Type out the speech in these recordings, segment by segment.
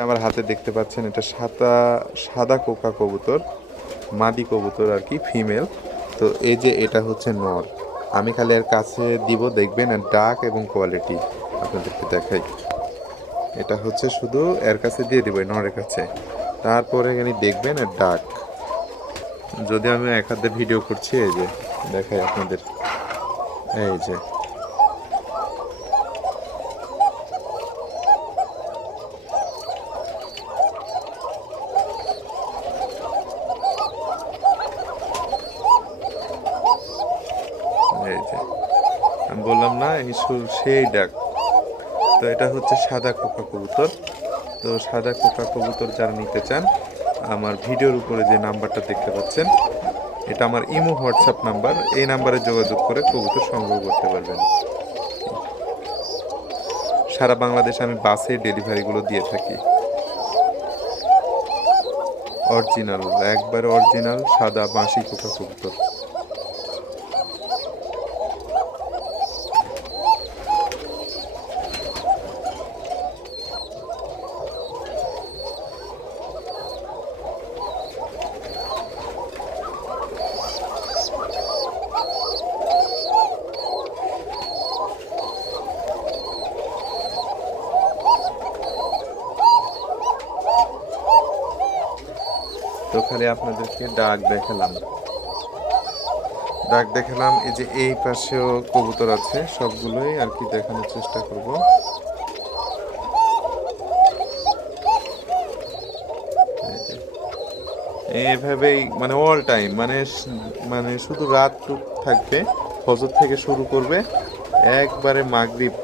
আমার হাতে দেখতে পাচ্ছেন এটা সাদা সাদা কোকা কবুতর, মাদি কবুতর আর কি ফিমেল তো এই যে এটা হচ্ছে নর। আমি খালি এর কাছে দিব, দেখবেন, আর ডাক এবং কোয়ালিটি আপনাদেরকে দেখাই। এটা হচ্ছে শুধু এর কাছে দিয়ে দিব নরের কাছে। তারপরে এখানে দেখবেন, আর ডাক। যদি আমি এক হাতে ভিডিও করছি, এই যে, দেখাই আপনাদের। এই যে এই যে আমি বললাম, না, এই সেই ডাক তো এটা হচ্ছে সাদা কোকা কবুতর। তো সাদা কোকা কবুতর যারা নিতে চান, আমার ভিডিওর উপরে যে নাম্বারটা দেখতে পাচ্ছেন, এটা আমার ইমো, হোয়াটসঅ্যাপ নাম্বার। এই নাম্বারে যোগাযোগ করে কবুতর সংগ্রহ করতে পারবেন। সারা বাংলাদেশে আমি বাসে ডেলিভারিগুলো দিয়ে থাকি। অরিজিনাল, একবার অরিজিনাল সাদা বাঁশি কোকা কবুতর। তো খালি আপনাদেরকে ডাক দেখালাম ডাক দেখালাম, এই যে এই পাশেও কবুতর আছে, সবগুলোই আর কি দেখানোর চেষ্টা করব। এইভাবেই মানে অল টাইম মানে মানে শুধু রাত থাকবে, ফজর থেকে শুরু করবে, একবারে মাগরিব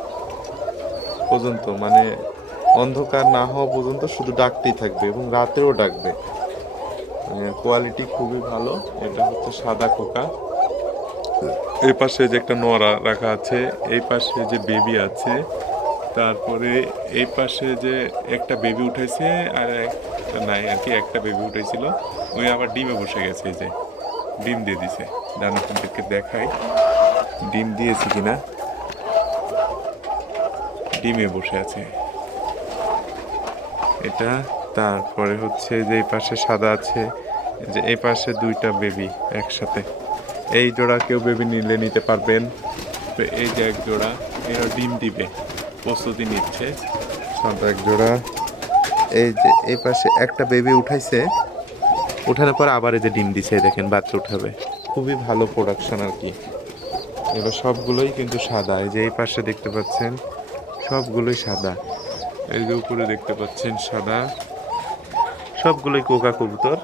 পর্যন্ত মানে অন্ধকার না হওয়া পর্যন্ত শুধু ডাকতেই থাকবে এবং রাতেও ডাকবে কোয়ালিটি খুবই ভালো। এটা হচ্ছে সাদা কোকা। এই পাশে যে একটা নড়া রাখা আছে, এই পাশে যে বেবি আছে, তারপরে এই পাশে যে একটা বেবি উঠেছে আর একটা নাই আর কি, একটা বেবি উঠেছিল ওই আবার ডিমে বসে গেছে, এই যে ডিম দিয়ে দিছে। ডান আপনাদেরকে দেখাই। ডিম দিয়েছে কিনা? ডিমে বসে আছে। এটা, তারপরে হচ্ছে যে এই পাশে সাদা আছে। যে এই পাশে দুইটা বেবি একসাথে। এই জোড়া কেউ বেবি নিলে নিতে পারবেন। তো এই যে এক জোড়া, এরা ডিম দিবে, প্রস্তুতি নিচ্ছে। সাদা এক জোড়া। এই যে এই পাশে একটা বেবি উঠাইছে। উঠানোর পর আবার এই যে ডিম দিছে দেখেন বাচ্চা উঠাবে। খুবই ভালো প্রোডাকশন আর কি। এবার সবগুলোই কিন্তু সাদা। এই যে এই পাশে দেখতে পাচ্ছেন, সবগুলোই সাদা। এই যে উপরে দেখতে পাচ্ছেন সাদা। সবগুলোই কোকা কবুতর।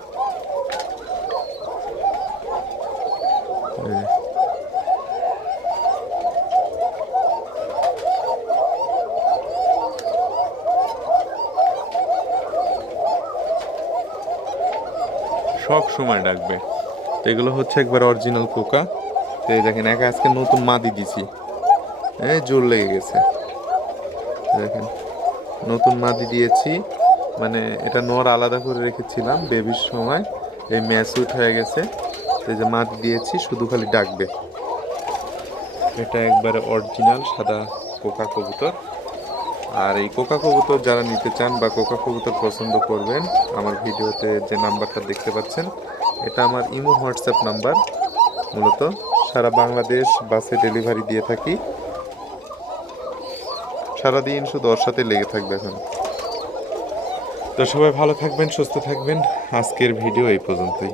সব সময় ডাকবে। তো এগুলো হচ্ছে একবার অরিজিনাল কোকা তো এই দেখেন, একা আজকে নতুন মাদি দিছি। এই জোর লেগে গেছে। দেখেন, নতুন মাদি দিয়েছি। মানে এটা নর আলাদা করে রেখেছিলাম বেবির সময়। এই ম্যাচুট হয়ে গেছে। এই যে মাদি দিয়েছি, শুধু খালি ডাকবে। এটা একবারে অরিজিনাল সাদা কোকা কবুতর। আর এই কোকা কবুতর যারা নিতে চান বা কোকা কবুতর পছন্দ করবেন, আমার ভিডিওতে যে নাম্বারটা দেখতে পাচ্ছেন, এটা আমার ইমো হোয়াটসঅ্যাপ নাম্বার। মূলত সারা বাংলাদেশ বাসে ডেলিভারি দিয়ে থাকি। সারাদিন শুধু ওর সাথে লেগে থাকবে এখন। তো সবাই ভালো থাকবেন, সুস্থ থাকবেন। আজকের ভিডিও এই পর্যন্তই।